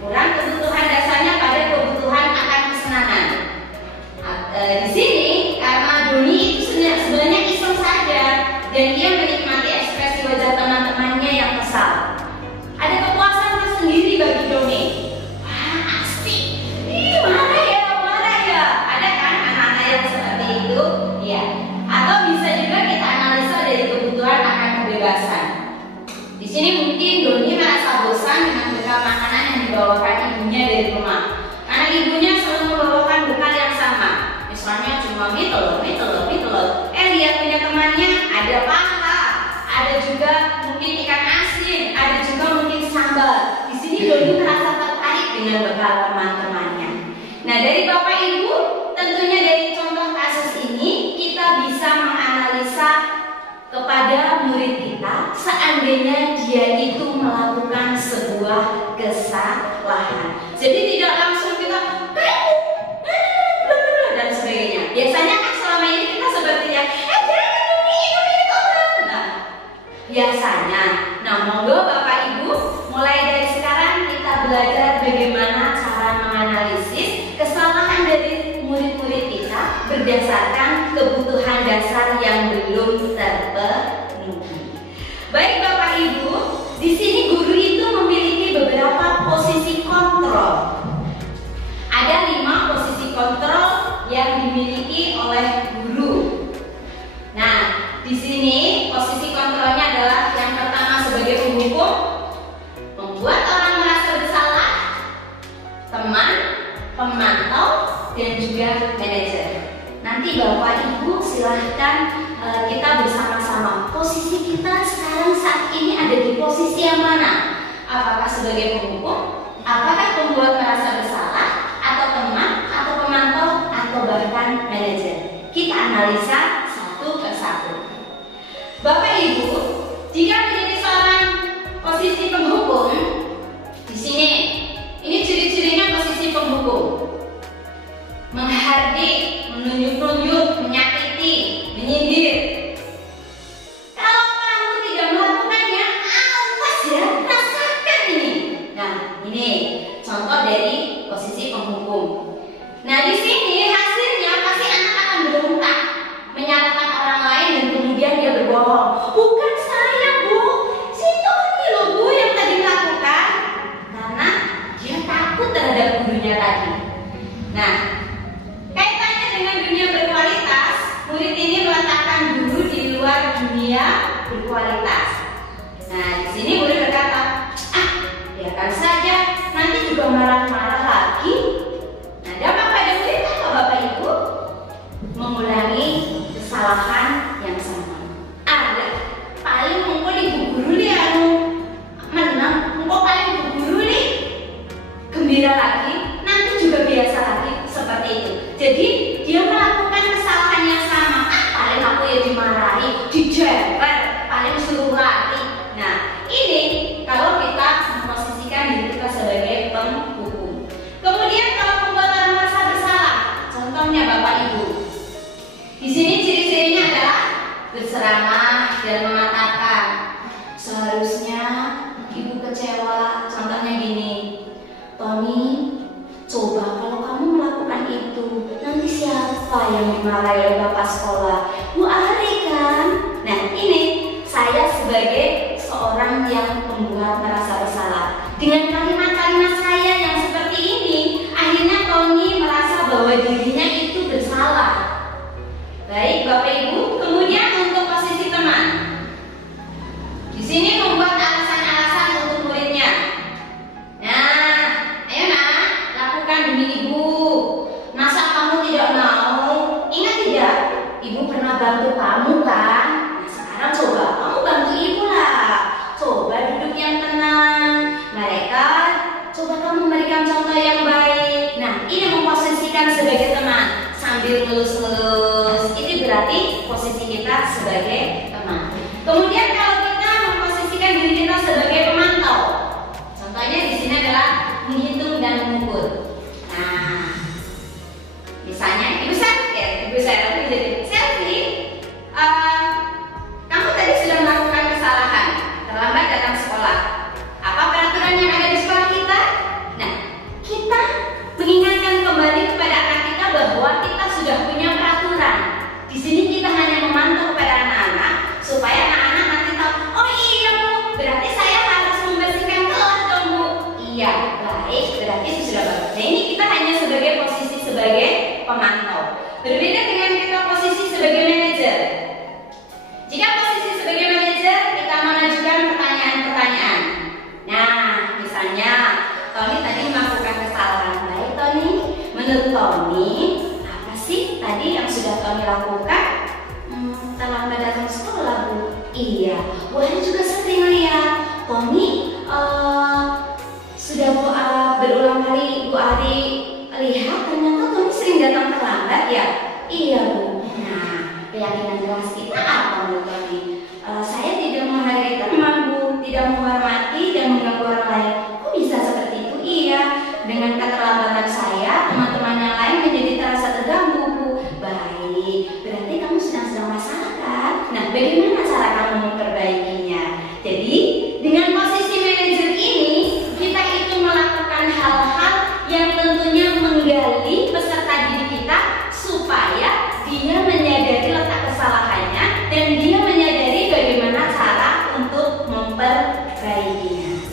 kurang kebutuhan dasarnya pada kebutuhan akan kesenangan. Di sini karena Doni itu sebenarnya iseng saja dan dia menikmati ekspresi wajah teman-temannya yang kesal. Ada kepuasan tersendiri bagi Doni. Wah, asik. Marah ya. Ada kan anak-anak yang seperti itu? Ya. Atau bisa juga kita analisa dari kebutuhan akan kebebasan. Di sini mungkin Doni merasa bosan dengan bekal makanan yang dibawakan ibunya dari rumah. Karena ibunya selalu membawakan bekal yang sama. Misalnya cuma mie telur. Lihat punya temannya ada paha, ada juga mungkin ikan asin, ada juga mungkin sambal. Di sini Doni merasa tertarik dengan bekal teman-temannya. Nah, dari Bapak Ibu, tentunya dari contoh kasus ini kita bisa menganalisa kepada murid kita seandainya dia itu melakukan sebuah kesalahan. Jadi tidak langsung kita dan sebagainya. Biasanya kan selama ini kita sepertinya biasanya. Nah, monggo Bapak Ibu, mulai dari sekarang kita belajar bagaimana cara menganalisis kesalahan dari murid-murid kita berdasarkan kebutuhan dasar yang belum terpenuhi. Baik Bapak Ibu, di sini guru itu memiliki beberapa posisi kontrol. Ada 5 posisi kontrol yang dimiliki oleh guru. Nah, di sini posisi kontrolnya adalah yang pertama sebagai penghukum, membuat orang merasa bersalah, teman, pemantau, dan juga manajer. Nanti Bapak Ibu silahkan kita bersama-sama. Posisi kita sekarang saat ini ada di posisi yang mana? Apakah sebagai penghukum? Apakah pembuat merasa bersalah? Atau teman? Atau pemantau? Atau bahkan manajer? Kita analisa satu persatu. Bapak Ibu, jika menjadi seorang posisi penghukum, di sini ini ciri-cirinya posisi penghukum: menghardik, menunjuk-nunjuk, menyakiti, menyindir. Kalau kamu tidak melakukannya, awas ya, rasakan ini. Nah, ini contoh dari posisi penghukum. Nah, di sini hasilnya pasti anak akan berontak, menyalahkan orang lain dan kemudian dia berbohong. Bukan saya, Bu, si Tony loh, Bu, yang tadi melakukan. Karena dia takut terhadap gurunya tadi. Nah, kaitannya dengan dunia berkualitas, murid ini meletakkan guru di luar dunia berkualitas. Nah, di sini murid berkata, biarkan saja, nanti juga marah-marah lagi. Nah, dampak pada murid apa Bapak Ibu? Mengulangi kesalahan yang sama. Paling mengko ibu guru nih menang, mengko paling ibu guru nih gembira lagi, nanti juga biasa lagi seperti itu. Jadi dia melakukan kesalahan yang sama. Paling aku ya dimarahi, dijemper, paling suruh lari. Nah, ini kalau kita memposisikan diri kita sebagai penghukum. Kemudian kalau pembuat orang merasa bersalah, contohnya Bapak Ibu. Di sini ciri-cirinya adalah berceramah dan mengatakan, seharusnya ibu kecewa. Contohnya gini, Tony, coba kalau kamu melakukan itu, nanti siapa yang dimarahi oleh bapak sekolah? Bu Ari kan? Nah, ini saya sebagai seorang yang pembuat merasa bersalah. Dengan kalimat-kalimat saya yang seperti ini, akhirnya Tony merasa bahwa dirinya itu bersalah. Baik Bapak Ibu, kemudian untuk posisi teman. Di sini membuat alasan-alasan untuk muridnya. Nah, ayo nak, lakukan demi ibu. Masa kamu tidak mau? Ingat tidak, ibu pernah bantu kamu kan? Nah, sekarang coba kamu bantu ibu lah. Coba duduk yang tenang. Mereka, coba kamu memberikan contoh yang baik. Nah, ini memposisikan sebagai teman sambil ngelus-ngelus. Ini berarti kita sebagai teman. Kemudian kalau kita memposisikan diri kita sebagai pemantau, contohnya di sini adalah menghitung dan mengukur. Nah, misalnya ibu saya jadi selfie. Kamu tadi sudah melakukan kesalahan, terlambat datang sekolah. Apa peraturan yang ada di sekolah kita? Nah, kita mengingatkan kembali kepada anak kita bahwa kita sudah punya peraturan. Di sini kita hanya memantau kepada anak-anak supaya anak-anak nanti tahu, oh iya Bu, berarti saya harus membersihkan kelas dong Bu. Iya, baik, berarti itu sudah bagus. Nah, ini kita hanya sebagai posisi sebagai pemantau. Berbeda dengan kita posisi sebagai manajer. Jika posisi sebagai manajer, kita mengajukan pertanyaan-pertanyaan. Nah, misalnya Tony tadi melakukan kesalahan. Baik Tony, menurut Tony, apa sih tadi yang sudah Tony lakukan? Terlambat datang sekolah Bu. Iya, Bu Ari juga sering lihat Tony sudah berulang kali Bu Ari lihat ternyata Tony sering datang terlambat ya. Iya Bu. Nah, keyakinan kelas kita apa menurut Tony? Saya tidak menghargai teman Bu, tidak menghormati dan mengganggu orang lain. Kok bisa seperti itu? Iya, dengan keterlambatan saya, teman-teman yang lain menjadi terasa terganggu Bu. Baik, berarti kamu sedang masalah kan? Nah, bagaimana cara kamu memperbaikinya? Jadi, dengan posisi manajer ini, kita itu melakukan hal-hal yang tentunya menggali peserta didik kita supaya dia menyadari letak kesalahannya dan dia menyadari bagaimana cara untuk memperbaikinya.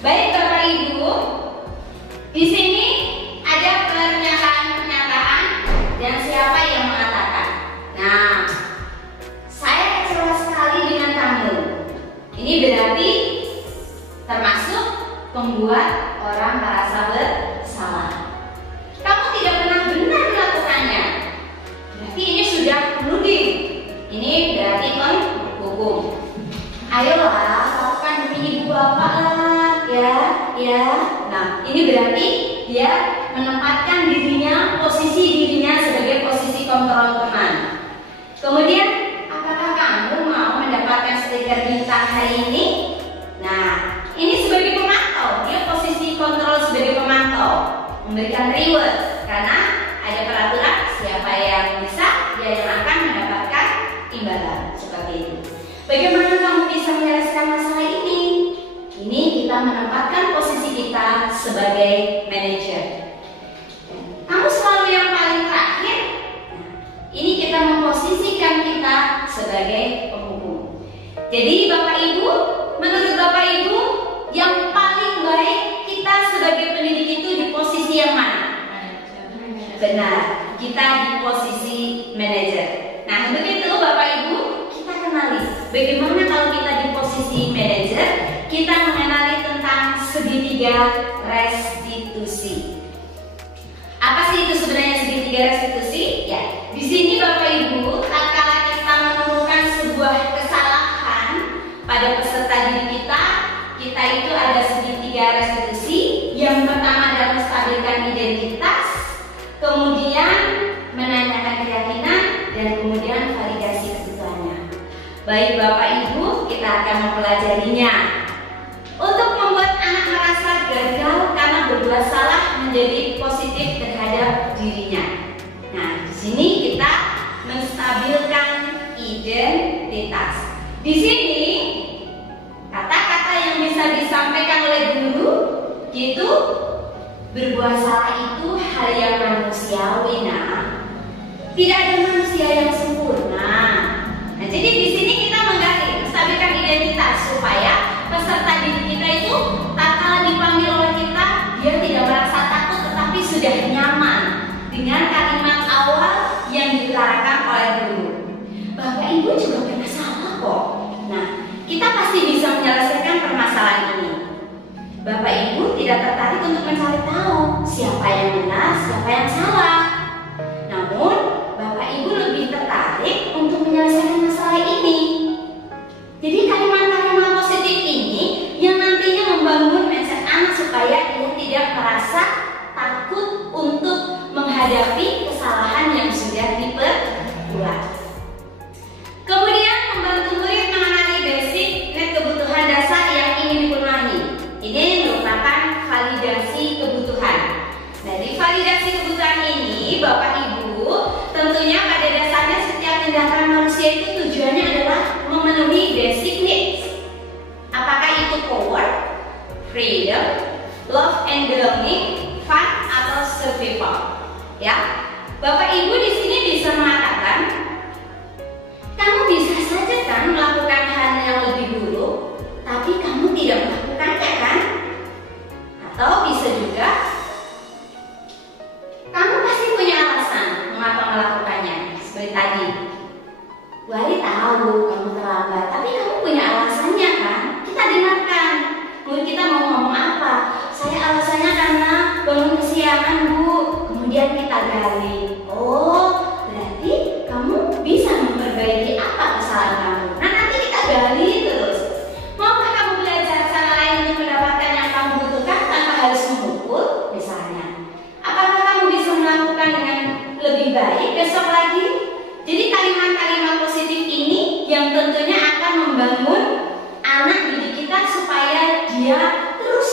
Baik Bapak Ibu, di sini ada pernyataan-pernyataan dan siapa yang mengatakan. Nah, saya kecewa sekali dengan kamu. Ini berarti termasuk membuat orang merasa bersalah. Kamu tidak pernah benar melakukannya. Berarti ini sudah menuding. Ini berarti menghukum. Ayolah, lakukan demi ibu bapak lah, ya. Nah, ini berarti dia menempatkan posisi dirinya sebagai posisi kontrol teman. Kemudian, apakah kamu mau mendapatkan stiker bintang hari ini? Nah, ini sebagai pemantau, dia posisi kontrol sebagai pemantau, memberikan reward karena ada peraturan siapa yang bisa dia yang akan mendapatkan imbalan seperti itu. Bagaimana kamu bisa menyelesaikan masalah ini? Ini kita menempatkan posisi kita sebagai manajer. Kamu selalu yang paling terakhir. Ini kita memposisikan kita sebagai penghukum. Jadi Bapak Ibu, menurut Bapak Ibu, yang paling baik kita sebagai pendidik itu di posisi yang mana? Benar, kita di posisi manajer. Nah, untuk itu Bapak Ibu, kita kenali bagaimana kalau kita di posisi manajer, kita mengenali tentang segitiga restitusi. Apa sih itu sebenarnya segitiga restitusi? Ya, di sini Bapak Ibu, tatkala kita menemukan sebuah kesalahan pada peserta didik kita itu ada segitiga restitusi. Yang pertama adalah menstabilkan identitas, kemudian menanyakan keyakinan, dan kemudian validasi kebutuhannya. Baik Bapak Ibu, kita akan mempelajarinya. Untuk membuat anak merasa gagal karena berbuat salah menjadi positif terhadap dirinya. Nah, di sini kita menstabilkan identitas. Di sini kata-kata yang bisa disampaikan oleh guru itu berbuat salah itu hal yang manusiawi, nah. Tidak ada manusia yang sempurna. Nah, jadi di sini kita menggali, menstabilkan identitas supaya peserta didik kita itu tatkala dipanggil oleh kita, dia tidak merasa takut tetapi sudah nyaman dengan kalimat awal yang diutarakan oleh guru. Bapak Ibu juga pernah salah kok. Nah, kita pasti bisa menyelesaikan permasalahan ini. Bapak Ibu tidak tertarik untuk mencari tahu siapa yang benar, siapa yang salah. Namun, Bapak Ibu lebih tertarik untuk menyelesaikan masalah ini. Jadi kalimat-kalimat positif ini yang nantinya membangun mindset anak supaya dia tidak merasa takut untuk menghadapi kesalahan yang sudah diperbuat. memenuhi basic needs. Apakah itu power, freedom, love and belonging, fun, atau survival? Ya, Bapak Ibu di sini bisa mengatakan, kamu bisa saja kan melakukan hal yang lebih buruk, tapi kamu tidak melakukannya kan? Atau bisa juga, kamu pasti punya alasan mengapa melakukannya. Seperti tadi, Bu Ali tahu kamu terlambat, tapi kamu punya alasannya kan? Kita dengarkan. Murid kita mau ngomong apa? Saya alasannya karena bangun kesiangan, Bu. Kemudian kita gali. Oh, berarti kamu bisa memperbaiki apa kesalahan kamu? Nah, nanti kita gali terus. Maukah kamu belajar cara lain untuk mendapatkan yang kamu butuhkan tanpa harus memukul, misalnya? Apakah kamu bisa melakukan dengan lebih baik besok lagi? Jadi kalimat-kalimat positif ini yang tentunya akan membangun anak didik kita supaya dia terus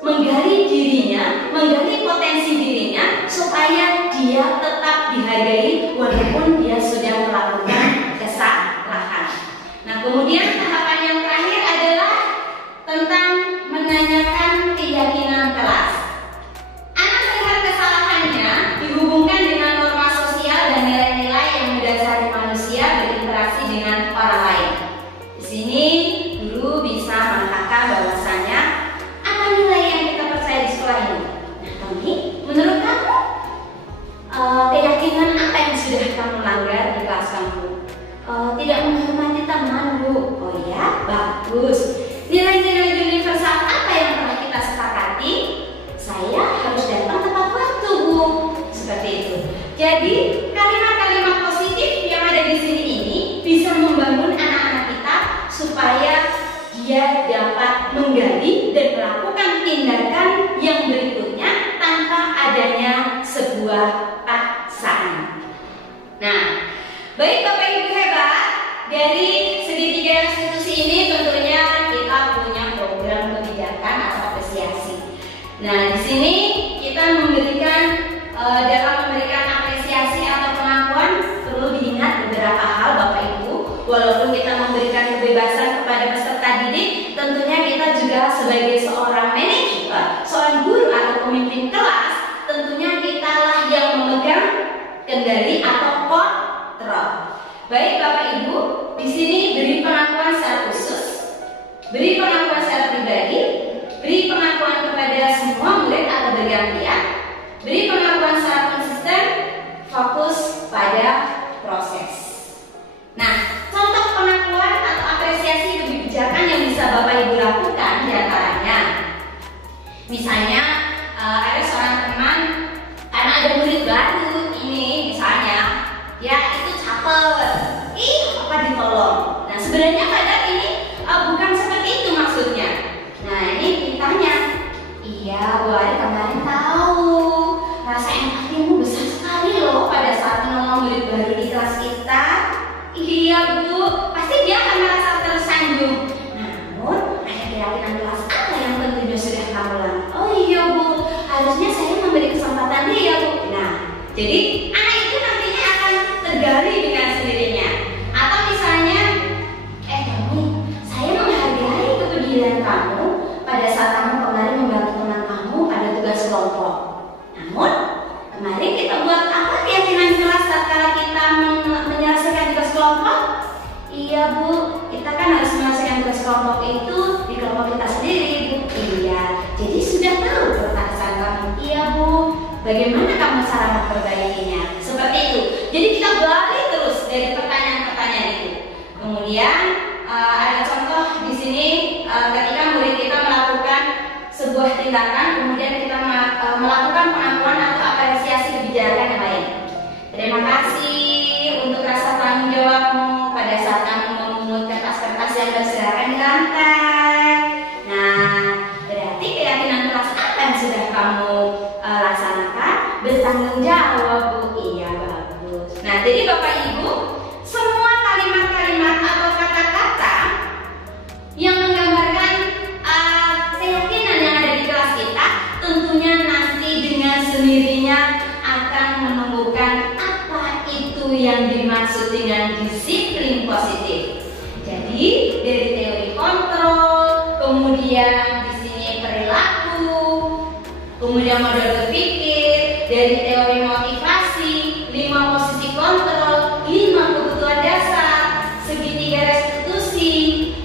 menggali dirinya, menggali potensi dirinya, supaya dia tetap dihargai walaupun dia sudah melakukan kesalahan. Nah, kemudian tahapan yang terakhir adalah tentang menanyakan keyakinan kelas. Anak melihat kesalahannya dihubungkan dengan norma sosial dan nilai-nilai yang mendasari manusia berinteraksi dengan orang lain. Di sini guru bisa mengatakan bahwasanya apa nilai yang kita percaya di sekolah ini. Nah, Tommy, menurut kamu keyakinan apa yang sudah kamu langgar di kelas kamu? Tidak menghormati teman, Bu. Oh ya, bagus. Nilai-nilai universal apa yang pernah kita sepakati? Saya harus datang tepat waktu, Bu. Seperti itu. Jadi kalimat-kalimat positif yang ada di sini ini bisa membangun anak-anak kita supaya dia dapat menggali dan melakukan tindakan yang berikutnya tanpa adanya sebuah paksaan. Nah, baik Bapak Ibu hebat, dari segitiga institusi ini tentunya kita punya program kebijakan atau apresiasi. Nah, di sini kita memberikan dalam memberikan apresiasi atau pengakuan perlu diingat beberapa hal Bapak Ibu. Walaupun kita memberikan kebebasan kepada peserta didik, tentunya kita juga sebagai seorang manajer, seorang guru atau pemimpin kelas, tentunya kitalah yang memegang kendali atau kontrol. Baik Bapak Ibu, di sini beri pengakuan secara khusus, beri pengakuan secara pribadi, beri pengakuan kepada semua murid atau bergantian, beri pengakuan secara konsisten, fokus pada proses. Nah, contoh pengakuan atau apresiasi kebijakan yang bisa Bapak Ibu lakukan diantaranya, misalnya ada seorang teman, karena ada murid baru ini misalnya, ya itu caper, apa ditolong. Nah, sebenarnya padahal ini bukan seperti itu maksudnya. Nah, ini ditanya, iya Bu Ari kemarin tahu rasa empatimu besar sekali loh pada saat menolong murid baru di kelas kita. Iya Bu, pasti dia akan merasa tersandung. Namun ada keyakinan kelas apa yang tentunya sudah kamu lakukan? Oh iya Bu, harusnya saya memberi kesempatan dia Bu. Nah, jadi anak itu nantinya akan tergali dengan sendirinya. Atau misalnya, kamu, saya menghargai kepedulian kamu pada saat kamu kemarin membantu teman kamu pada tugas kelompok. Namun kemarin kita buat apa keyakinan kelas saat kita menyelesaikan tugas kelompok? Iya Bu, kita kan harus menyelesaikan tugas kelompok itu di kelompok kita sendiri Bu. Iya, jadi sudah tahu perasaan kamu. Iya Bu, bagaimana kamu cara memperbaikinya? Seperti itu. Jadi kita balik terus dari pertanyaan-pertanyaan itu. Kemudian ada contoh di sini ketika murid kita melakukan sebuah tindakan, kemudian kita melakukan pengakuan atau apresiasi kebijakan yang lain. Terima kasih untuk rasa tanggung jawabmu pada saat kamu memungut kertas-kertas yang berserakan di lantai. Nah, berarti keyakinan kelas apa yang sudah kamu laksanakan? Bertanggung jawab Bu. Iya, bagus. Nah, jadi Bapak Ibu, semua kalimat-kalimat atau kata-kata yang menggambarkan keyakinan yang ada di kelas kita tentunya nanti dengan sendirinya akan menumbuhkan apa itu yang dimaksud dengan disiplin positif. Jadi dari teori kontrol, kemudian di sini perilaku, kemudian model berpikir, dari teori motivasi, 5 posisi kontrol, 5 kebutuhan dasar, segitiga restitusi,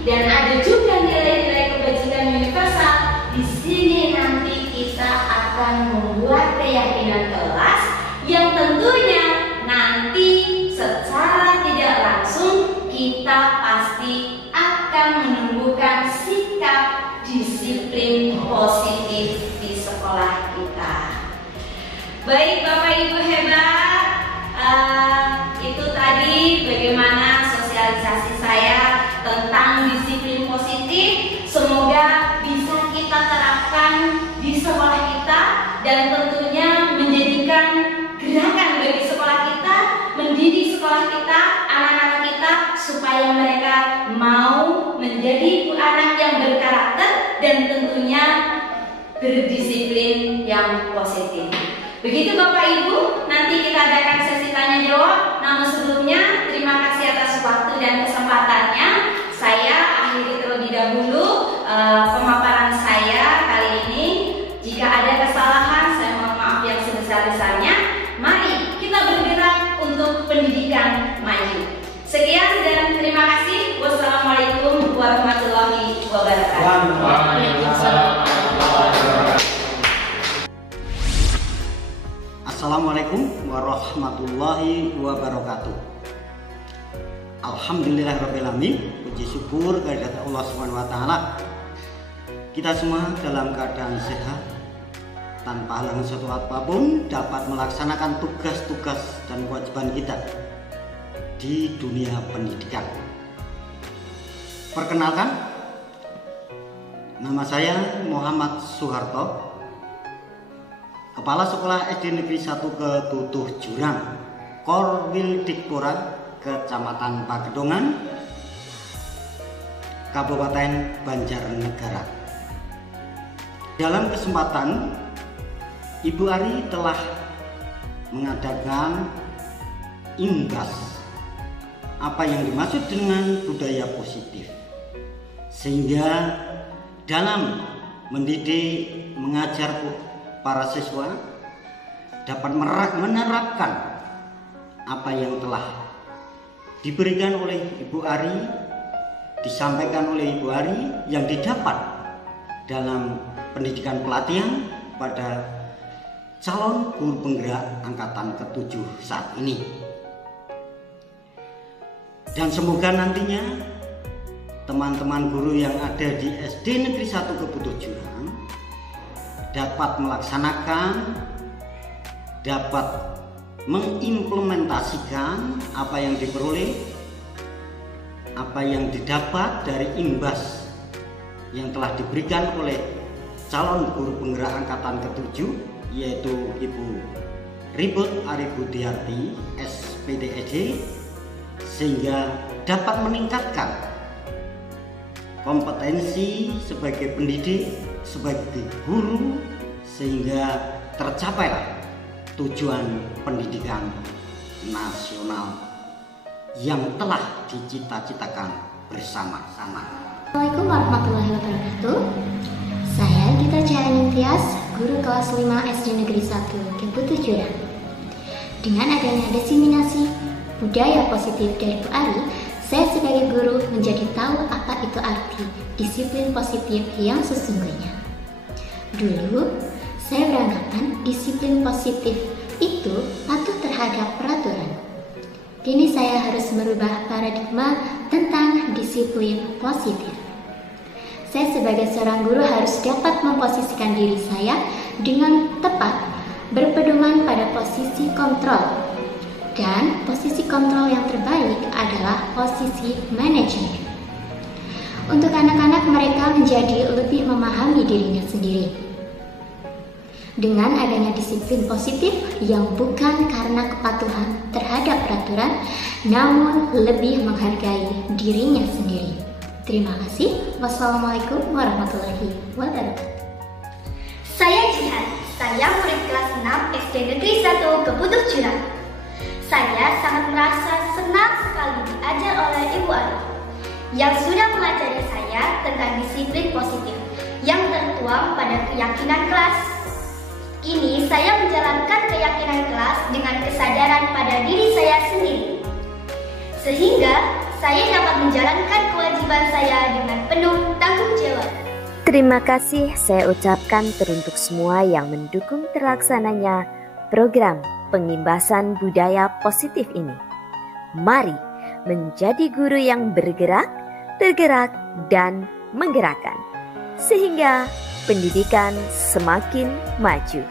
dan ada juga nilai-nilai kebajikan universal. Di sini nanti kita akan membuat keyakinan kelas yang tentunya nanti secara tidak langsung kita pasti akan menumbuhkan sikap disiplin positif di sekolah kita. Baik Bapak Ibu hebat, itu tadi bagaimana sosialisasi saya tentang disiplin positif. Semoga bisa kita terapkan di sekolah kita dan tentunya menjadikan gerakan bagi sekolah kita, mendidik sekolah kita, anak-anak kita supaya mereka mau menjadi anak yang berkarakter dan tentunya berdisiplin yang positif. Begitu Bapak Ibu, nanti kita adakan sesi tanya jawab. Namun sebelumnya terima kasih atas waktu dan kesempatannya. Saya akhiri terlebih dahulu pemaparan saya kali ini. Jika ada kesalahan, saya mohon maaf yang sebesar-besarnya. Mari kita bergerak untuk pendidikan maju. Sekian dan terima kasih. Wassalamualaikum warahmatullahi wabarakatuh. Assalamualaikum warahmatullahi wabarakatuh. Alhamdulillahirrahmanirrahim. Puji syukur kehadirat Allah Subhanahu wa Ta'ala. Kita semua dalam keadaan sehat, tanpa halangan suatu apapun dapat melaksanakan tugas-tugas dan kewajiban kita di dunia pendidikan. Perkenalkan, nama saya Muhammad Soeharto, Kepala Sekolah SD Negeri 1 Kebutuh Jurang, Korwil Dikpora, Kecamatan Pagedongan, Kabupaten Banjarnegara. Dalam kesempatan Ibu Ari telah mengadakan imbas apa yang dimaksud dengan budaya positif, sehingga dalam mendidik mengajar para siswa dapat menerapkan apa yang telah diberikan oleh Ibu Ari, disampaikan oleh Ibu Ari yang didapat dalam pendidikan pelatihan pada calon guru penggerak angkatan ke-7 saat ini. Dan semoga nantinya teman-teman guru yang ada di SD Negeri 1 Kebutuh Jurang dapat melaksanakan, dapat mengimplementasikan apa yang diperoleh, apa yang didapat dari imbas yang telah diberikan oleh calon guru penggerak angkatan ke-7, yaitu Ibu Ribut Ari Budiarti SPDSD, sehingga dapat meningkatkan kompetensi sebagai pendidik, sebagai guru, sehingga tercapailah tujuan pendidikan nasional yang telah dicita-citakan bersama-sama. Assalamualaikum warahmatullahi wabarakatuh. Saya Gita Cahaya Tias, guru kelas 5 SD Negeri 1 Kebutuh Jurang. Dengan adanya diseminasi budaya positif dari Bu Ari, saya sebagai guru menjadi tahu apa itu arti disiplin positif yang sesungguhnya. Dulu, saya beranggapan disiplin positif itu patuh terhadap peraturan. Kini saya harus merubah paradigma tentang disiplin positif. Saya sebagai seorang guru harus dapat memposisikan diri saya dengan tepat, berpedoman pada posisi kontrol. Dan posisi kontrol yang terbaik adalah posisi manajemen. Untuk anak-anak, mereka menjadi lebih memahami dirinya sendiri. Dengan adanya disiplin positif yang bukan karena kepatuhan terhadap peraturan, namun lebih menghargai dirinya sendiri. Terima kasih. Wassalamualaikum warahmatullahi wabarakatuh. Saya Jihan, saya murid kelas 6 SD Negeri 1 Kebutuh Jurang. Saya sangat merasa senang sekali diajar oleh Ibu Ari yang sudah mengajari saya tentang disiplin positif yang tertuang pada keyakinan kelas. Kini saya menjalankan keyakinan kelas dengan kesadaran pada diri saya sendiri, sehingga saya dapat menjalankan kewajiban saya dengan penuh tanggung jawab. Terima kasih saya ucapkan teruntuk semua yang mendukung terlaksananya program pengimbasan budaya positif ini. Mari menjadi guru yang bergerak, tergerak, dan menggerakkan, sehingga pendidikan semakin maju.